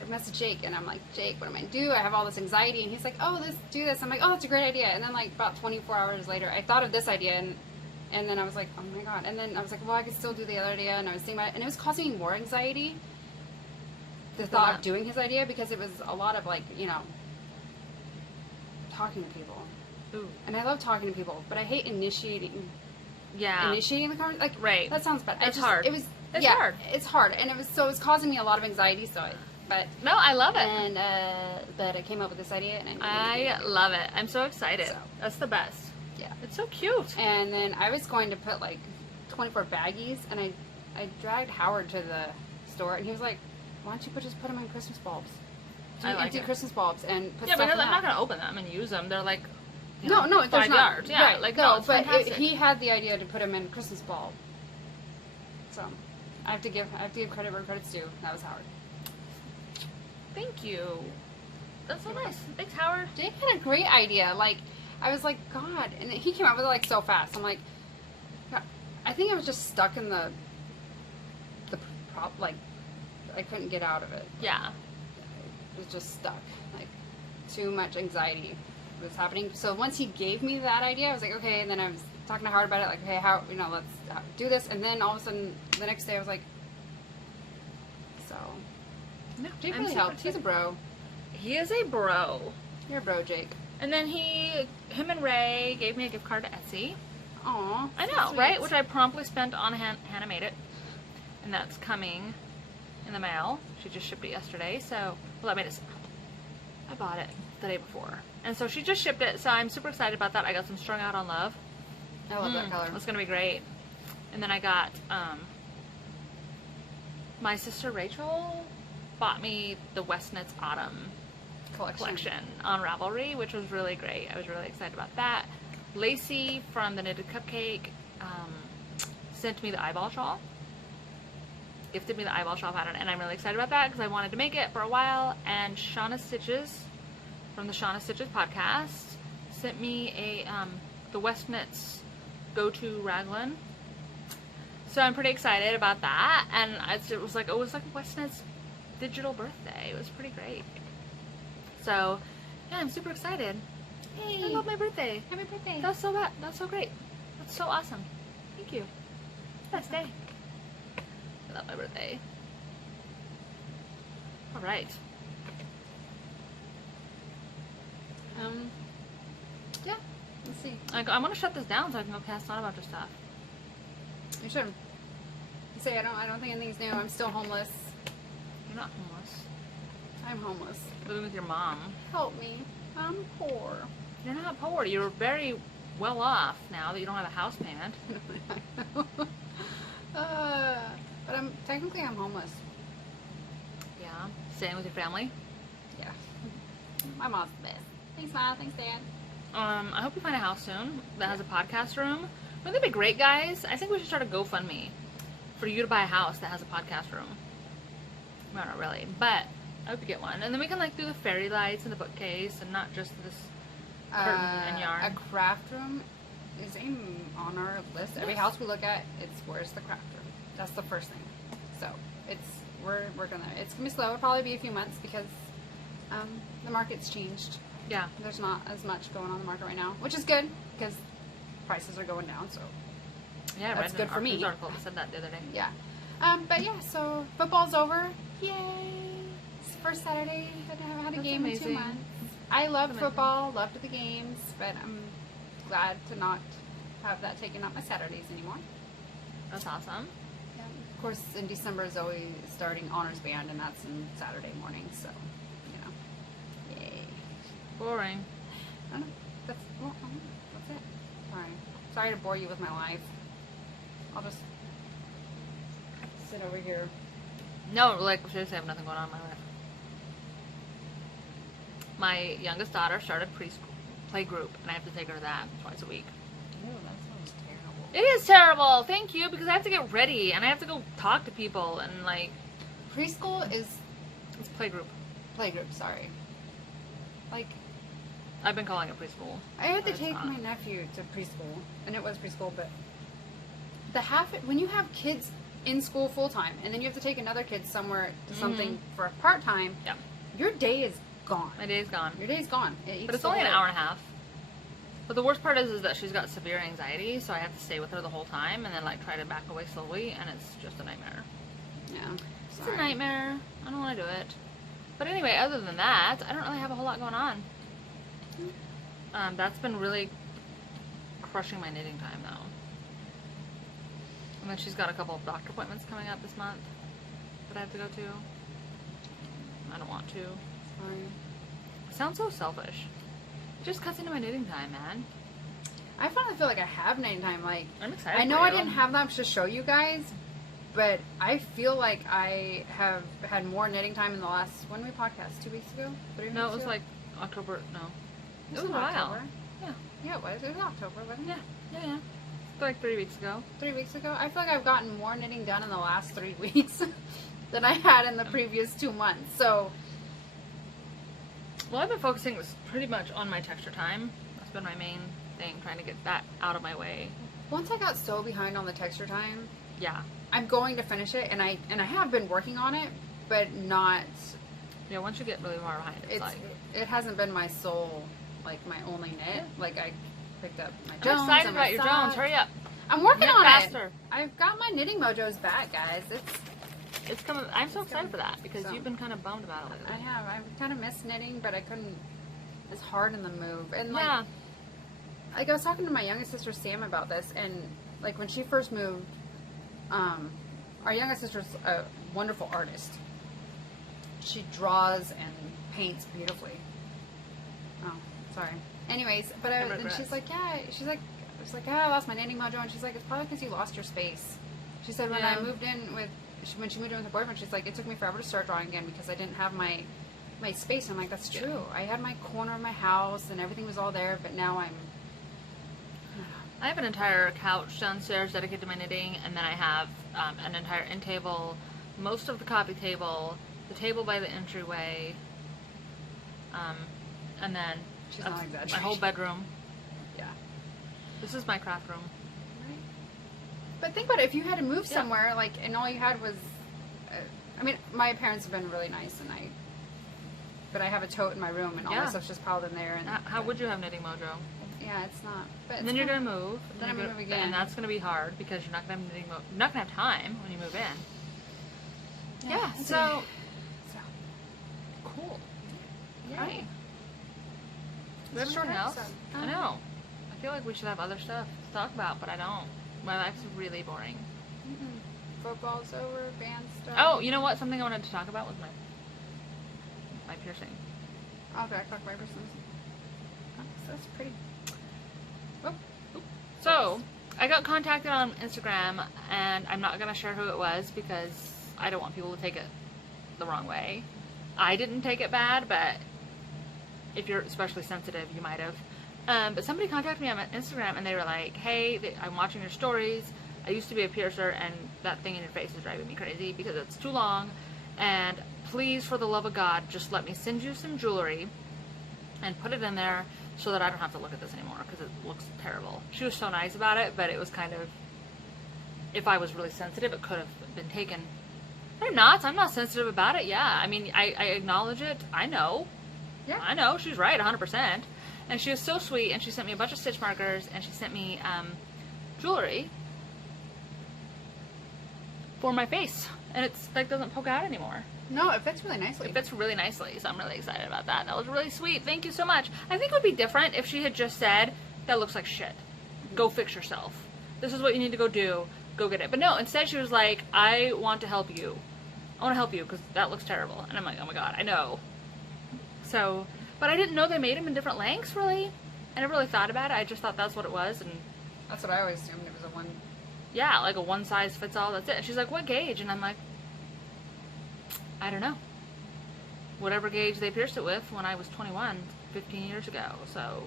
messaged Jake, and I'm like, Jake, what am I going to do? I have all this anxiety. And he's like, oh, do this. I'm like, oh, that's a great idea. And then, like, about 24 hours later, I thought of this idea, and then I was like, oh, my God. And then I was like, well, I could still do the other idea. And I was thinking about it, and it was causing me more anxiety, the thought of doing his idea, because it was a lot of, like, you know, talking to people. Ooh. And I love talking to people, but I hate initiating. Yeah. Initiating the conversation. Like, right. That sounds bad. It's hard. It's hard. It's hard, and it was causing me a lot of anxiety. But no, I love it. And but I came up with this idea, and I love it. I'm so excited. So, that's the best. Yeah, it's so cute. And then I was going to put like 24 baggies, and I dragged Howard to the store, and he was like, "Why don't you just put them in Christmas bulbs? Empty Christmas bulbs and put stuff in that." Yeah, because I'm not going to open them and use them. They're like no, there's 5 yards. Yeah, right, like no, but he had the idea to put them in Christmas bulb. So. I have to give credit where credit's due. That was Howard. Thank you. That's so nice. Thanks, Howard. Jake had a great idea. Like, I was like, God, and he came up with it like so fast. I'm like, God, I think I was just stuck in the prop. Like, I couldn't get out of it. Yeah. It was just stuck. Like, too much anxiety was happening. So once he gave me that idea, I was like, okay. And then I was talking to Howard about it, like, okay, how, let's do this. And then all of a sudden, the next day, I was like, so. No, Jake really helped. He's a bro. He is a bro. You're a bro, Jake. And then him and Ray gave me a gift card to Etsy. Aw. I know, sweet. Right? Which I promptly spent on Hannah Made It. And that's coming in the mail. She just shipped it yesterday. So, well, I bought it the day before. And so she just shipped it. So I'm super excited about that. I got some Strung Out on Love. I love that color. It's going to be great. And then I got, my sister Rachel bought me the Westnitz Autumn collection on Ravelry, which was really great. I was really excited about that. Lacey from the Knitted Cupcake sent me the eyeball shawl. gifted me the eyeball shop pattern, and I'm really excited about that because I wanted to make it for a while. And Shauna Stitches from the Shauna Stitches podcast sent me a the West Knits Go-To Raglan. So I'm pretty excited about that, and it was like West Knits digital birthday. It was pretty great. So yeah, I'm super excited. Hey, I love my birthday. Happy birthday. That's so bad. That's so great. That's so awesome. Thank you. Best day. I love my birthday. All right. Yeah. Let's see. I want to shut this down so I can go cast on a bunch of stuff. You should. You say I don't think anything's new. I'm still homeless. You're not homeless. I'm homeless. Living with your mom. Help me. I'm poor. You're not poor. You're very well off now that you don't have a house payment. But I'm homeless. Yeah. Staying with your family. Yeah. My mom's the best. Thanks, Mom. Thanks, Dad. I hope you find a house soon that has a podcast room. Wouldn't that be great, guys? I think we should start a GoFundMe for you to buy a house that has a podcast room. Well, not really, but I hope you get one. And then we can like do the fairy lights and the bookcase and not just this curtain and yarn. A craft room is on our list. Every house we look at, it's where's the craft room. That's the first thing. So it's gonna be slow. It'll probably be a few months because the market's changed. Yeah. There's not as much going on in the market right now, which is good because prices are going down. So yeah, that's good for me. Article said that the other day. Yeah. But yeah, so football's over. Yay! It's the first Saturday that I haven't had a game in 2 months. I love football, loved the games, but I'm glad to not have that taken up my Saturdays anymore. That's awesome. Yeah. Of course, in December is always starting honors band, and that's in Saturday morning, so, yay. Boring. I don't know. That's it. Sorry to bore you with my life. I'll just sit over here. No, like, seriously, I have nothing going on in my life. My youngest daughter started preschool play group, and I have to take her to that twice a week. Oh, that sounds terrible. It is terrible, thank you, because I have to get ready, and I have to go talk to people, and, like... Preschool is... It's playgroup. Playgroup, sorry. Like... I've been calling it preschool. I had to take my nephew to preschool, and it was preschool, but... When you have kids in school full-time, and then you have to take another kid somewhere to something for a part-time, yeah. Your day is gone. My day's gone. Your day's gone. But it's only an hour and a half. But the worst part is that she's got severe anxiety, so I have to stay with her the whole time and then like try to back away slowly, and it's just a nightmare. Yeah. It's a nightmare. I don't want to do it. But anyway, other than that, I don't really have a whole lot going on. That's been really crushing my knitting time, though. And then she's got a couple of doctor appointments coming up this month that I have to go to. I don't want to. Sorry. It sounds so selfish. It just cuts into my knitting time, man. I finally feel like I have knitting time. Like, I'm excited. I know I didn't have that much to show you guys, but I feel like I have had more knitting time in the last, when we podcast, 2 weeks ago? 3 weeks ago? No, it was like October, no. It was a while. October. Yeah. Yeah, it was. It was October, wasn't it? Yeah. Like 3 weeks ago. 3 weeks ago? I feel like I've gotten more knitting done in the last 3 weeks than I had in the previous 2 months. So, well, I've been focusing pretty much on my texture time. That's been my main thing, trying to get that out of my way. Once I got so behind on the texture time, yeah, I'm going to finish it, and I have been working on it, but not. Yeah, once you get really far behind, it hasn't been my sole, like my only knit. Yeah. Like I picked up my Jones. I'm excited about your Jones. Hurry up. I'm working on faster. it. I've got my knitting mojos back, guys. It's coming. I'm so excited for that because you've been kind of bummed about it lately. I have. I've kind of missed knitting, but I couldn't. It's hard in the move, and like, yeah. Like I was talking to my youngest sister Sam about this, and like when she first moved, our youngest sister's a wonderful artist. She draws and paints beautifully. Oh, sorry. Anyways, but and she's like, I was like, I lost my knitting mojo, and she's like, it's probably because you lost your space. She said when I moved in when she moved in with her boyfriend, she's like, it took me forever to start drawing again because I didn't have my space. I'm like, that's true. I had my corner of my house and everything was all there, but now I have an entire couch downstairs dedicated to my knitting, and then I have an entire end table most of the coffee table, the table by the entryway, and then She's not exaggerating. my whole bedroom. Yeah. This is my craft room. Right. But think about it. If you had to move somewhere, like, and all you had was, I mean, my parents have been really nice, but I have a tote in my room, and all my stuff's just piled in there. And how would you have Knitting Mojo? Yeah, it's not. But And then you're gonna move. Then I'm gonna move again, and that's gonna be hard because you're not gonna have You're not gonna have time when you move in. Yeah. So cool. Right. Everything else? I know. I feel like we should have other stuff to talk about, but I don't. My life's really boring. Football's over, band stuff. Oh, you know what? Something I wanted to talk about was my piercing. Oh, backpack Vibersons. Oh, so that's pretty. Oh. So, I got contacted on Instagram, and I'm not going to share who it was because I don't want people to take it the wrong way. I didn't take it bad, but if you're especially sensitive, you might have. But somebody contacted me on Instagram, and they were like, hey, I'm watching your stories. I used to be a piercer, and that thing in your face is driving me crazy because it's too long. And please, for the love of God, just let me send you some jewelry and put it in there so that I don't have to look at this anymore because it looks terrible. She was so nice about it, but it was kind of, if I was really sensitive, it could have been taken. I'm not sensitive about it. Yeah, I mean, I acknowledge it. I know. Yeah. I know. She's right 100%. And she was so sweet, and she sent me a bunch of stitch markers, and she sent me jewelry for my face. And it's like doesn't poke out anymore. No, it fits really nicely. It fits really nicely, so I'm really excited about that. That was really sweet. Thank you so much. I think it would be different if she had just said, that looks like shit. Go fix yourself. This is what you need to go do. Go get it. But no, instead she was like, I want to help you. I want to help you because that looks terrible. And I'm like, oh my god, I know. So, but I didn't know they made them in different lengths, really. I never really thought about it. I just thought that's what it was. And that's what I always assumed. It was a one. Yeah, like a one size fits all, that's it. And she's like, what gauge? And I'm like, I don't know. Whatever gauge they pierced it with when I was 21, 15 years ago, so.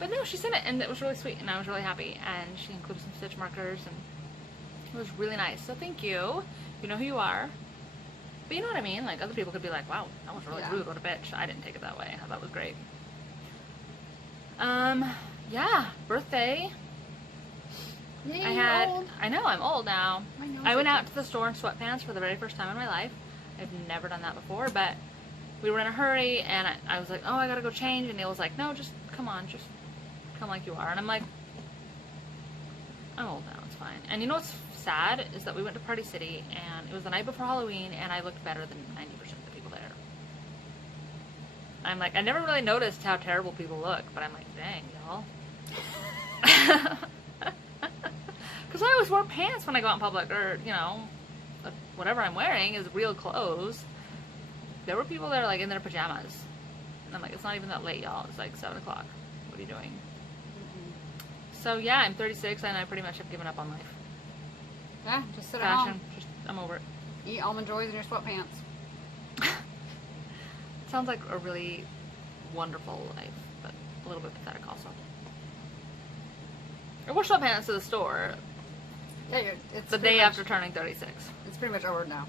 But no, she sent it, and it was really sweet, and I was really happy. And she included some stitch markers, and it was really nice. So thank you. You know who you are. But you know what I mean? Like, other people could be like, wow, that was really rude, what a bitch. I didn't take it that way. I thought it was great. Yeah, birthday. Yay, I know, I'm old now. I went itchy. out to the store in sweatpants for the very first time in my life. I've never done that before, but we were in a hurry, and I was like, oh, I gotta go change, and Neil was like, no, just come on, just come like you are. And I'm like, I'm old now, it's fine. And you know what's sad is that we went to Party City, and it was the night before Halloween, and I looked better than 90% of the people there. I'm like, I never really noticed how terrible people look, but I'm like, dang, y'all. Because I always wear pants when I go out in public, or, you know, whatever I'm wearing is real clothes. There were people there, like, in their pajamas. And I'm like, it's not even that late, y'all. It's like 7 o'clock. What are you doing? So, yeah, I'm 36, and I pretty much have given up on life. Yeah, just sit at Fashion, home. I'm over it. Eat Almond Joys in your sweatpants. Sounds like a really wonderful life, but a little bit pathetic also. I wore sweatpants to the store. Yeah, it's the day after turning 36. It's pretty much over now.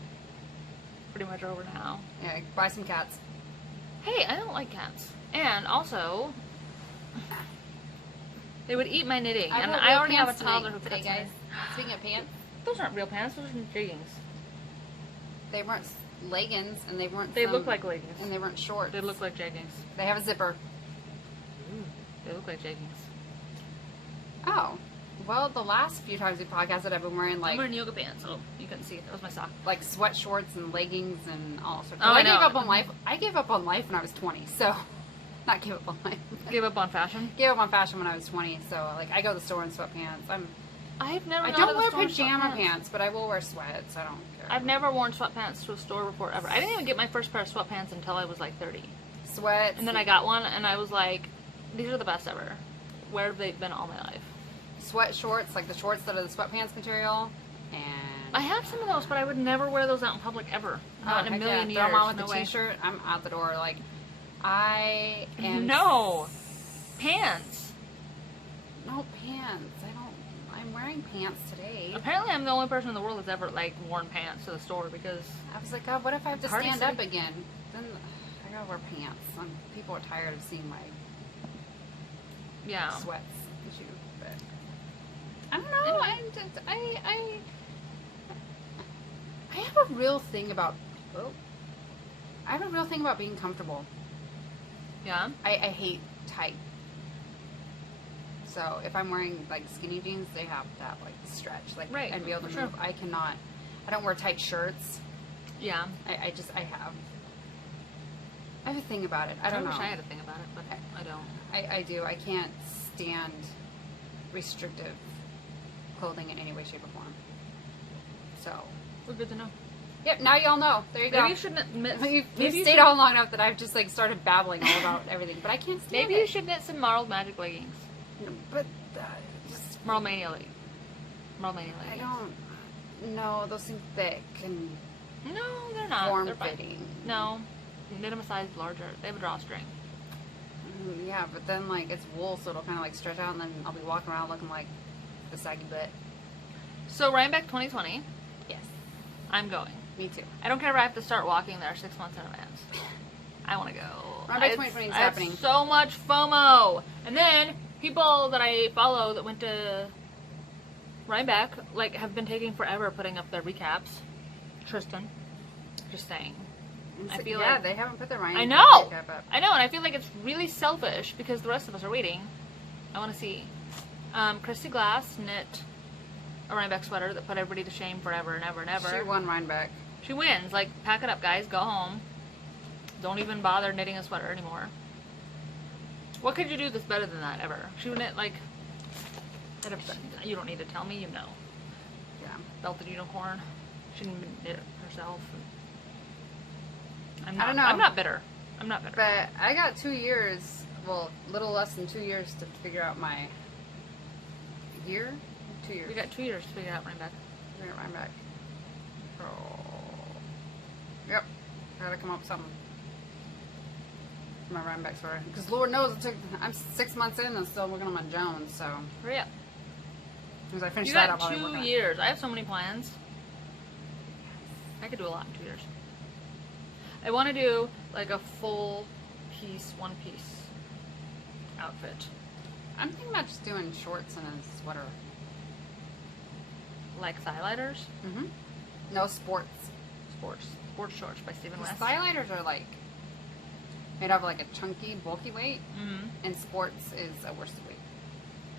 Pretty much over now. Yeah, buy some cats. Hey, I don't like cats. And also, they would eat my knitting. And I already have a toddler who cuts guys. Speaking of pants. Those aren't real pants, those are jeggings. They weren't leggings, and they weren't. They look like leggings. And they weren't shorts. They look like jeggings. They have a zipper. Ooh, they look like jeggings. Oh. Well, the last few times we podcasted, I've been wearing like. I'm wearing yoga pants. Oh, you couldn't see it. That was my sock. Like sweat shorts and leggings and all sorts. Oh, I gave up on life. I gave up on life when I was 20. So, not give up on life. Give up on fashion. Gave up on fashion when I was 20. So, like, I go to the store in sweatpants. I've never. I don't wear pajama pants, but I will wear sweats. I don't care. I've never worn sweatpants to a store before ever. I didn't even get my first pair of sweatpants until I was like 30. Sweats. And then I got one, and I was like, these are the best ever. Where have they been all my life? Sweat shorts, like the shorts that are the sweatpants material, and I have some of those, but I would never wear those out in public ever. Not in a million years. Throw them on with no the way. t-shirt. I'm out the door. Like, I am no pants. No pants. I'm wearing pants today. Apparently, I'm the only person in the world that's ever, like, worn pants to the store because... I was like, God, what if I have to Hard to stand see. up again? Then I gotta wear pants. People are tired of seeing my Yeah. sweats issue. But I don't know. I have a real thing about... I have a real thing about being comfortable. Yeah? I hate tight. So if I'm wearing like skinny jeans, they have to have like stretch, like Right, and be able to for move. sure. I cannot. I don't wear tight shirts. Yeah. I have a thing about it. I don't know. wish I had a thing about it, but I don't. I do. I can't stand restrictive clothing in any way, shape, or form. So. We're good to know. Yep. Now y'all know. There you go. Maybe you shouldn't admit... You've stayed on long enough that I've just like started babbling all about everything, but I can't stand Maybe it. you should knit some Marled Magic leggings. But just Marled Mania leggings. Marled Mania I leggings. don't know. Those seem thick and No, they're not. form They're fine. fitting. No. Knit them a size larger. They have a drawstring. Yeah, but then like it's wool, so it'll kind of like stretch out, and then I'll be walking around looking like the saggy butt. So Rhinebeck 2020, Yes, I'm going. me too. I don't care if I have to start walking there 6 months in advance. I want to go. Rhinebeck It's- 2020 is I have happening. so much FOMO. And then people that I follow that went to Rhinebeck like have been taking forever putting up their recaps. Tristan, just saying. I feel yeah, like- they haven't put the Ryan. I know. makeup up. I know, and I feel like it's really selfish because the rest of us are waiting. I want to see. Christy Glass knit a Rhinebeck sweater that put everybody to shame forever and ever and ever. She won Rhinebeck. She wins. Like, pack it up, guys. Go home. Don't even bother knitting a sweater anymore. What could you do that's better than that ever? She would knit, like... You don't need to tell me, you know. Yeah. Belted unicorn. She didn't even knit it herself. I don't know. I'm not bitter. I'm not bitter. But I got 2 years, well, little less than 2 years to figure out my year. 2 years. We got 2 years to figure out Rhinebeck. Bring it right back. Oh. Yep. Gotta come up with something. For my Rhinebeck sweater. Because Lord knows it took, I'm 6 months in and still working on my Jones, so. Hurry up. As I finish You that got up, I'll be working 2 on it. years. I have so many plans. I could do a lot in 2 years. I want to do like a full piece, one piece outfit. I'm thinking about just doing shorts and a sweater. Like Thylighters? Mm-hmm. No, sports. Sports shorts by Stephen West. Stylighters are like made out of like a chunky, bulky weight, Mm-hmm. and sports is a worsted weight.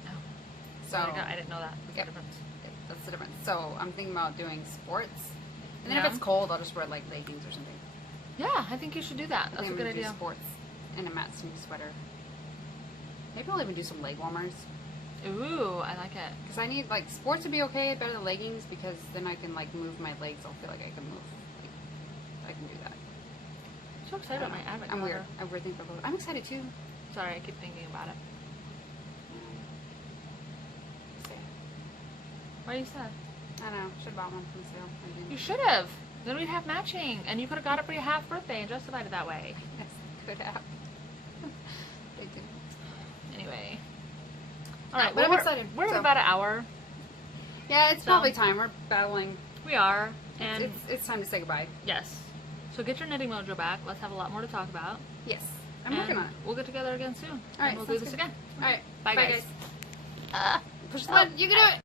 Oh. So I didn't know that. What's Yep. the difference? that's the difference. So I'm thinking about doing sports, and then Yeah. if it's cold, I'll just wear like leggings or something. Yeah, I think you should do that. I That's a think good I'm gonna idea. do sports and a matching sweater. Maybe I'll even do some leg warmers Ooh, I like it. because I need like sports would be okay, better than leggings because then I can like move my legs. I'll feel like I can move. Like, I can do that. I'm so excited about my advent I'm weird. calendar. I'm weird thinking about. I'm excited too. Sorry, I keep thinking about it. Why are you sad? I don't know. Should have bought one from the sale. I didn't. You should have. Then we'd have matching, and you could have got it for your half birthday and justified it that way. Yes, could have. They did. Anyway. All right, but well, I'm we're excited, We're at so. about an hour. Yeah, it's So- probably time. We're battling. We are, and It's time to say goodbye. yes. So get your knitting mojo back. Let's have a lot more to talk about. Yes, I'm and working on it. We'll get together again soon. right, and we'll do sounds this good. again. All right, Bye, guys. Push the button. You can do it.